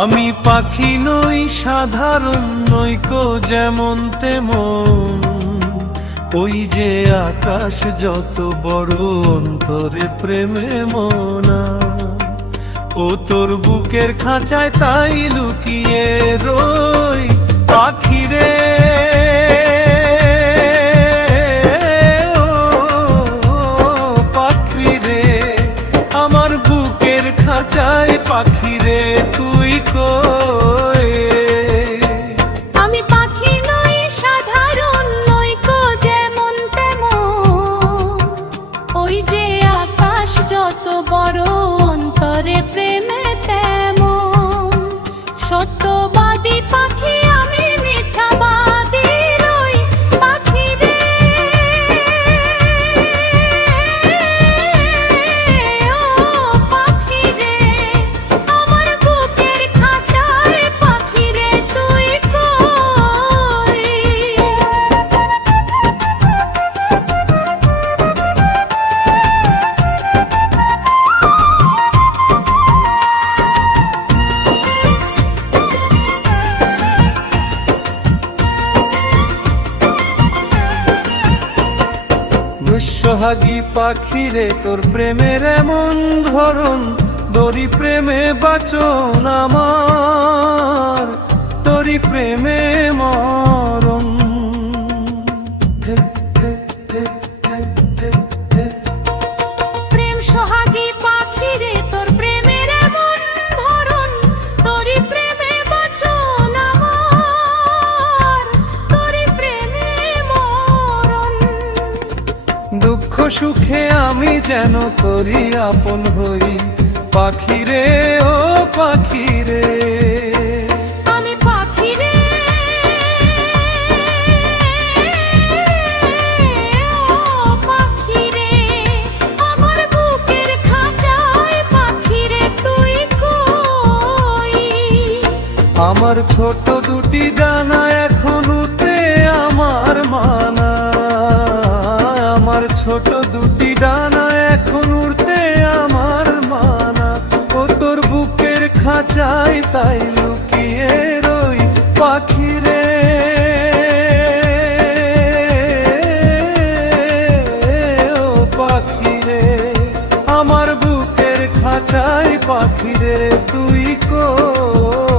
আমি পাখি নই সাধারণ নইকো যেমন তেমন, ওই যে আকাশ যত বড় অন্তরে প্রেমে মোনা। ও তোর বুকের খাঁচায় তাই লুকিয়ে রই পাখিরে, খাঁচায় পাখিরে তুই কই? আমি পাখি নই সাধারণ নইকো যেমন তেমন, ওই যে আকাশ যত বড় অন্তরে প্রেমে তেমন। সত্যবাদী পাখি আমি মিথ্যাবাদী রই পাখিরে, সোহাগী পাখিরে তোর প্রেমের এমন ধরন, তোরই প্রেমে বাঁচন আমার, তোরই প্রেমে মরণ। প্রেম সোহাগী পাখিরে তোর প্রেমের এমন ধরন, তোরই প্রেমে বাঁচন আমার, তোরই প্রেমে মরণ। দুঃখ সুখে আমি যেন তোরই আপন হই পাখিরে, ও পাখিরে। আমি পাখিরে, ও পাখিরে, আমার বুকের খাঁচায় পাখিরে তুই কই? আমার ছোট দুটি ডানা এখন উঠে আমার মানা, আমার ছোট দুটি ডানা এখন উড়তে আমার মানা। ও তোর বুকের খাঁচায় তাই লুকিয়ে রই পাখিরে, ও পাখিরে। আমার বুকের খাঁচায় পাখিরে তুই কই?